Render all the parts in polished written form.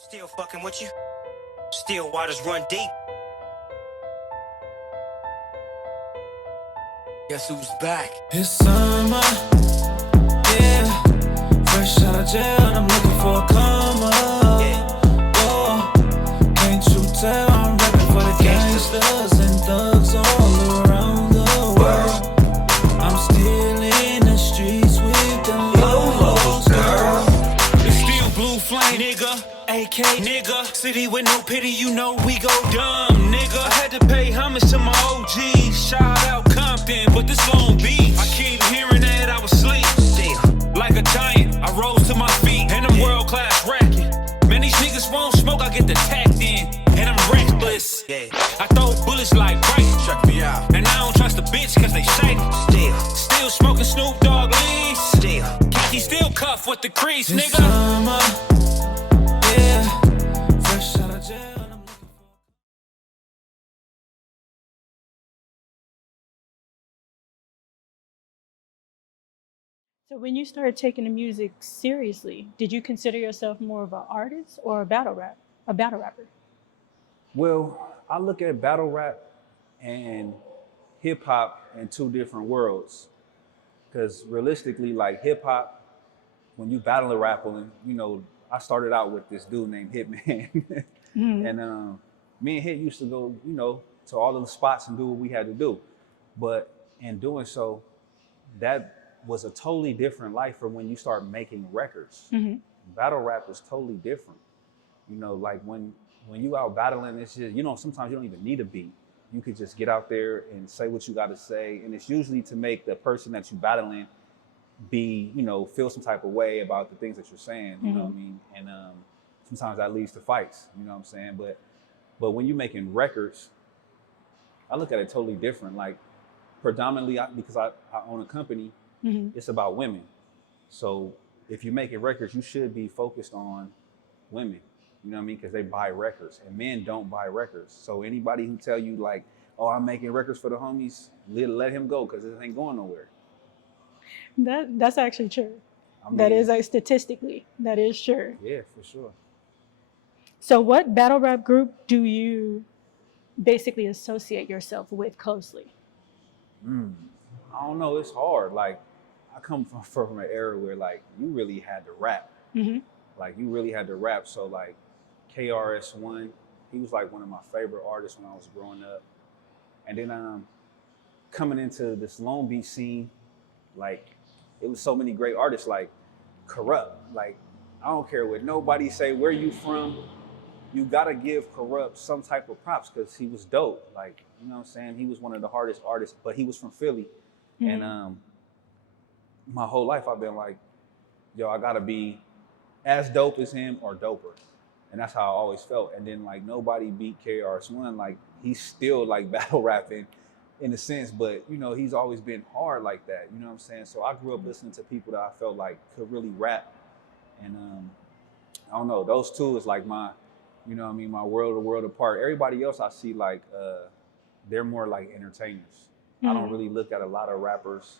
Still fucking with you. Still waters run deep. Guess who's back? It's summer, yeah. Fresh out of jail, and I'm looking for a come up. Yeah. Oh, can't you tell I'm rapping for the gangsters and thugs all around the world? I'm still in the streets with the Lobos, girl. It's still blue flame, nigga. AK, nigga. City with no pity, you know we go dumb, nigga. I had to pay homage to my OGs. Shout out Compton, but this Long Beach. I keep hearing that I was asleep. Damn. Like a giant, I rose to my feet, and I'm world class racking. Man, these niggas won't smoke, I get the tagged in, and I'm reckless. Yeah. I throw bullets like right. Check me out. And I don't trust a bitch cause they shady. Still smoking Snoop Dogg leaves. Khaki still cuff with the crease, It's nigga. summer, yeah. Fresh out of jail, and I'm looking for. So when you started taking the music seriously, did you consider yourself more of an artist or a battle rapper? Well, I look at battle rap and hip hop in two different worlds. Because realistically, like hip hop, when you battle a rapper, you know, I started out with this dude named Hitman. And me and Hit used to go, you know, to all of the spots and do what we had to do. But in doing so, that was a totally different life from when you start making records. Battle rap is totally different. You know, like when you out battling, it's just, you know, sometimes you don't even need a beat. You could just get out there and say what you got to say. And it's usually to make the person that you battling be, you know, feel some type of way about the things that you're saying, you know what I mean? And sometimes that leads to fights, you know what I'm saying? But when you're making records, I look at it totally different. Like predominantly, because I own a company, it's about women. So if you're making records, you should be focused on women. You know what I mean? Because they buy records and men don't buy records. So anybody who tell you like, oh, I'm making records for the homies, let him go because it ain't going nowhere. That's actually true. I mean, That is like statistically, that is true. Yeah, for sure. So what battle rap group do you basically associate yourself with closely? I don't know, it's hard. Like I come from an era where like you really had to rap. Like you really had to rap. So like KRS-One, he was like one of my favorite artists when I was growing up. And then coming into this Long Beach scene, like it was so many great artists like Corrupt. Like I don't care what nobody say where you from, you gotta give Corrupt some type of props because he was dope. Like, you know what I'm saying? He was one of the hardest artists, but he was from Philly. And my whole life I've been like, yo, I gotta be as dope as him or doper. And that's how I always felt. And then like nobody beat KRS-One. Like he's still like battle rapping in a sense, but you know, he's always been hard like that. You know what I'm saying? So I grew up listening to people that I felt like could really rap. And I don't know, those two is like my, you know what I mean, my world apart. Everybody else I see like, they're more like entertainers. I don't really look at a lot of rappers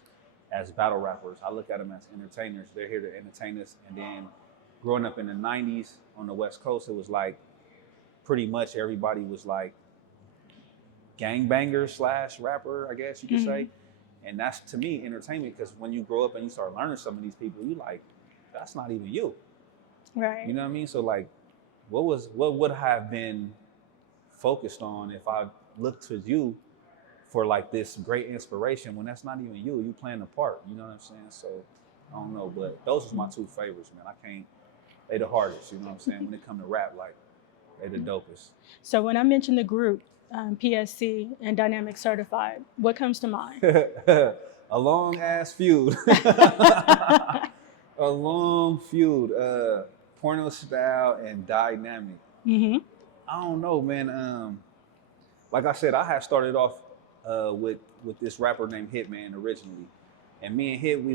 as battle rappers. I look at them as entertainers. They're here to entertain us. And then growing up in the 90s on the West Coast, it was like pretty much everybody was like gangbanger / rapper, I guess you could say. And that's to me entertainment, because when you grow up and you start learning some of these people, you like, that's not even you. Right. You know what I mean? So like, what would I have been focused on if I looked to you for like this great inspiration when that's not even you? You playing a part, you know what I'm saying? So I don't know, but those are my two favorites, man. They the hardest, you know what I'm saying? When it come to rap, like they the dopest. So when I mention the group, PSC and Dynamic Certified, what comes to mind? A long ass feud. A long feud. Porno Style and Dynamic. I don't know, man. Like I said, I had started off with this rapper named Hitman originally, and me and Hit, we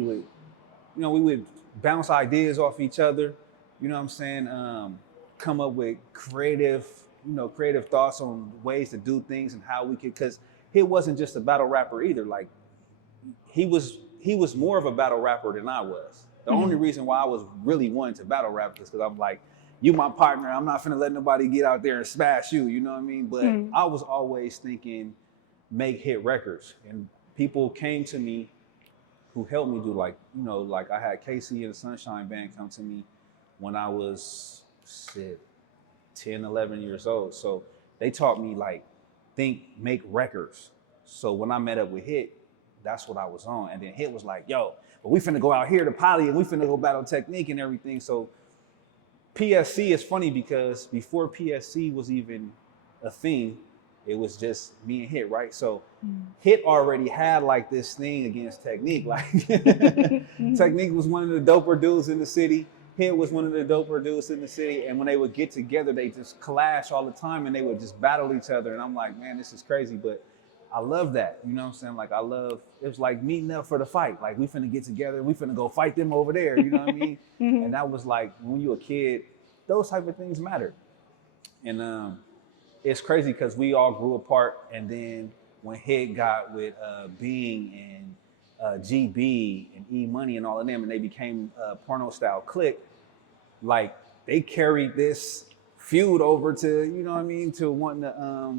would bounce ideas off each other. You know what I'm saying? Come up with creative thoughts on ways to do things and how we could, because Hit wasn't just a battle rapper either. Like he was more of a battle rapper than I was. The only reason why I was really wanting to battle rap is because I'm like, you my partner. I'm not finna let nobody get out there and smash you. You know what I mean? But I was always thinking, make hit records, and people came to me who helped me do like, you know, like I had Casey and the Sunshine Band come to me when I was 10, 11 years old. So they taught me like, make records. So when I met up with H.I.T, that's what I was on. And then H.I.T was like, yo, but we finna go out here to Poly and we finna go battle Technique and everything. So PSC is funny because before PSC was even a thing, it was just me and H.I.T, right? So H.I.T already had like this thing against Technique. Like Technique was one of the doper dudes in the city. H.I.T was one of the doper dudes in the city. And when they would get together, they just clash all the time and they would just battle each other. And I'm like, man, this is crazy. But I love that. You know what I'm saying? Like, it was like meeting up for the fight. Like, we finna get together. We finna go fight them over there. You know what I mean? And that was like, when you were a kid, those type of things matter. And it's crazy because we all grew apart. And then when H.I.T got with Being and GB and E Money and all of them, and they became a porno style clique, like, they carried this feud over to, you know what I mean, to wanting to,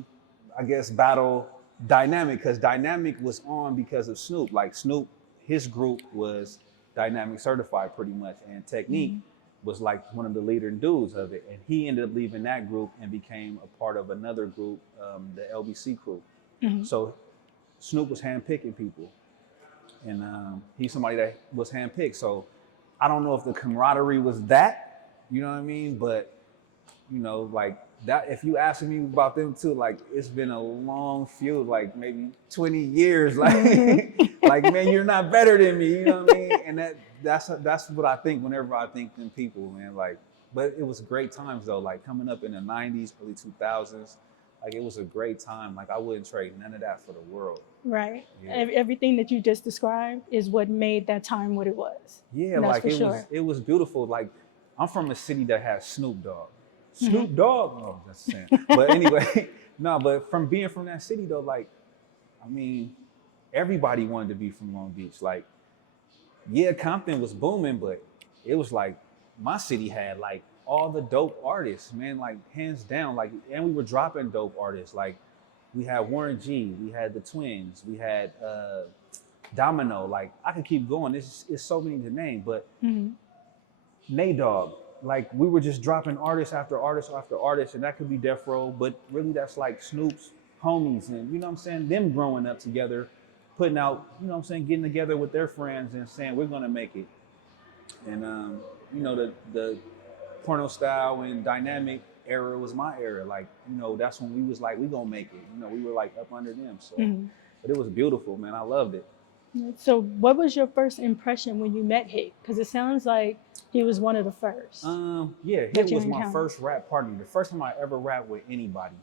I guess, battle Dynamic, because Dynamic was on because of Snoop. Like, Snoop, his group was Dynamic certified pretty much, and Technique was like one of the leading dudes of it. And he ended up leaving that group and became a part of another group, the LBC crew. So Snoop was handpicking people, and he's somebody that was handpicked. So I don't know if the camaraderie was that, you know what I mean? But, you know, like that, if you asking me about them too, like, it's been a long feud, like maybe 20 years. Like, like, man, you're not better than me, you know what I mean? And that's what I think whenever I think them people, man. Like, but it was great times though, like coming up in the 90s, early 2000s. Like, it was a great time. Like, I wouldn't trade none of that for the world. Right. Yeah. Everything that you just described is what made that time what it was. Yeah, like it was beautiful. Like, I'm from a city that has Snoop Dogg. Snoop Dogg. Oh, that's saying. But anyway, no, but from being from that city though, like, I mean, everybody wanted to be from Long Beach. Like, yeah, Compton was booming, but it was like my city had like all the dope artists, man, like hands down. Like, and we were dropping dope artists. Like, we had Warren G, we had the Twins, we had Domino. Like, I could keep going. It's so many to name, but Nate Dogg. Like, we were just dropping artist after artist after artist, and that could be Death Row, but really that's like Snoop's homies, and you know what I'm saying, them growing up together, putting out, you know what I'm saying, getting together with their friends and saying, we're gonna make it. And you know, the porno style and Dynamic era was my era. Like, you know, that's when we was like, we gonna make it. You know, we were like up under them. So, but it was beautiful, man. I loved it. So what was your first impression when you met H.I.T? Because it sounds like he was one of the first. Yeah, H.I.T was my first rap partner. The first time I ever rapped with anybody,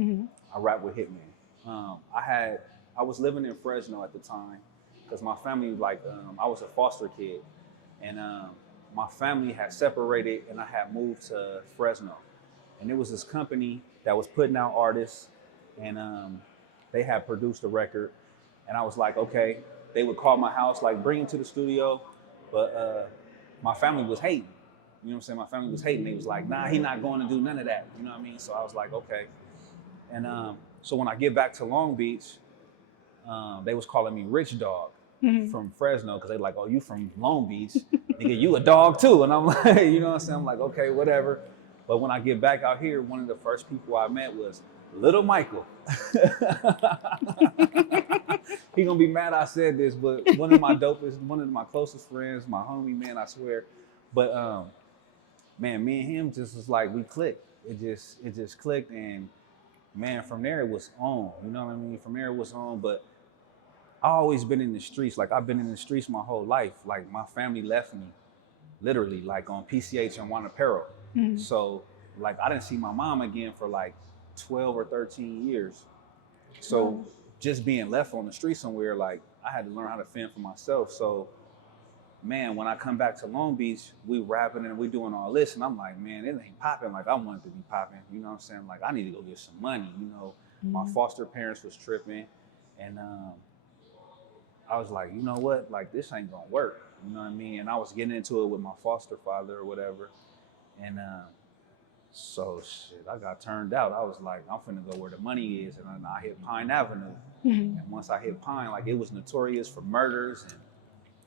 I rapped with Hitman. I was living in Fresno at the time because my family, like, I was a foster kid, and my family had separated and I had moved to Fresno. And it was this company that was putting out artists, and they had produced a record. And I was like, okay. They would call my house, like, bring him to the studio. But my family was hating. You know what I'm saying? My family was hating. They was like, nah, he not going to do none of that. You know what I mean? So I was like, okay. And so when I get back to Long Beach, they was calling me Rich Dog from Fresno, because they like, oh, you from Long Beach. Nigga, you a dog too. And I'm like, you know what I'm saying? I'm like, okay, whatever. But when I get back out here, one of the first people I met was Little Michael. He gonna be mad I said this, but one of my closest friends, my homie, man, I swear. But man, me and him just was like, we clicked. It just clicked, and man, from there it was on. You know what I mean? From there it was on. But I always been in the streets. Like, I've been in the streets my whole life. Like, my family left me, literally, like on PCH and Wanapero. So, like, I didn't see my mom again for like 12 or 13 years. So just being left on the street somewhere, like, I had to learn how to fend for myself. So, man, when I come back to Long Beach, we rapping and we doing all this, and I'm like, man, it ain't popping like I want it to be popping. You know what I'm saying? Like, I need to go get some money. You know, my foster parents was tripping, and I was like, you know what? Like, this ain't gonna work. You know what I mean? And I was getting into it with my foster father or whatever, and So shit, I got turned out. I was like, I'm finna go where the money is, and then I hit Pine Avenue. And once I hit Pine, like it was notorious for murders, and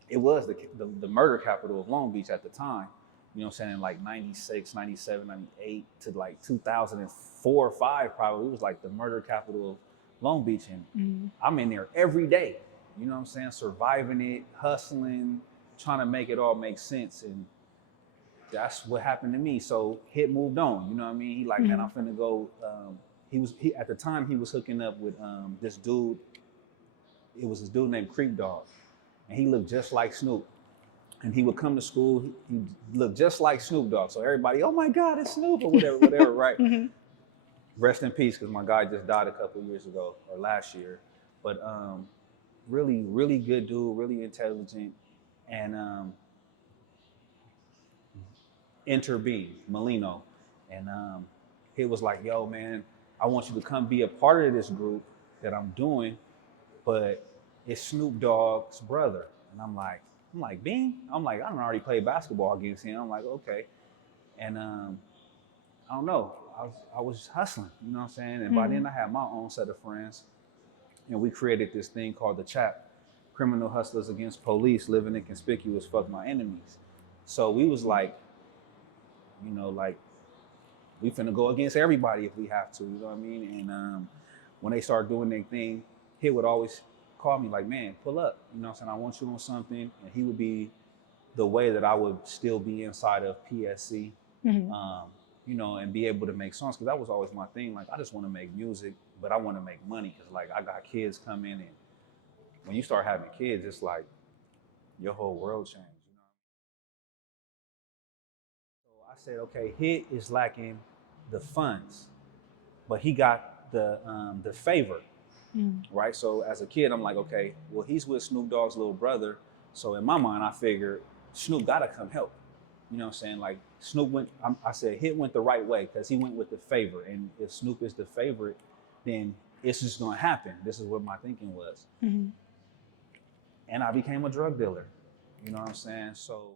it was the murder capital of Long Beach at the time. You know what I'm saying? Like 96, 97, 98 to like 2004 or 5 probably. It was like the murder capital of Long Beach, and I'm in there every day. You know what I'm saying? Surviving it, hustling, trying to make it all make sense. And that's what happened to me. So H.I.T moved on. You know what I mean? He like, man, I'm finna go. He at the time he was hooking up with this dude. It was this dude named Creep Dog, and he looked just like Snoop. And he would come to school. He looked just like Snoop Dogg. So everybody, oh my God, it's Snoop or whatever, right? Rest in peace, because my guy just died a couple of years ago or last year. But really, really good dude, really intelligent, and Interbeing, Molino. And he was like, yo, man, I want you to come be a part of this group that I'm doing, but it's Snoop Dogg's brother. And I'm like, Bean? I'm like, I don't already play basketball against him. I'm like, okay. And I don't know, I was hustling, you know what I'm saying? And by then I had my own set of friends, and we created this thing called the C.H.A.P, Criminal Hustlers Against Police, Living Inconspicuous, Fuck My Enemies. So we was like, you know, like, we finna go against everybody if we have to, you know what I mean? And when they start doing their thing, H.I.T would always call me like, man, pull up, you know what I'm saying? I want you on something. And he would be the way that I would still be inside of PSC, you know, and be able to make songs. Cause that was always my thing. Like, I just want to make music, but I want to make money. Cause like, I got kids coming, and when you start having kids, it's like your whole world changed, you know? So I said, okay, H.I.T is lacking the funds, but he got the favor, right? So as a kid, I'm like, okay, well, he's with Snoop Dogg's little brother. So in my mind, I figured Snoop gotta come help. You know what I'm saying? Like Snoop went, I said H.I.T went the right way because he went with the favor. And if Snoop is the favorite, then it's just gonna happen. This is what my thinking was. And I became a drug dealer. You know what I'm saying? So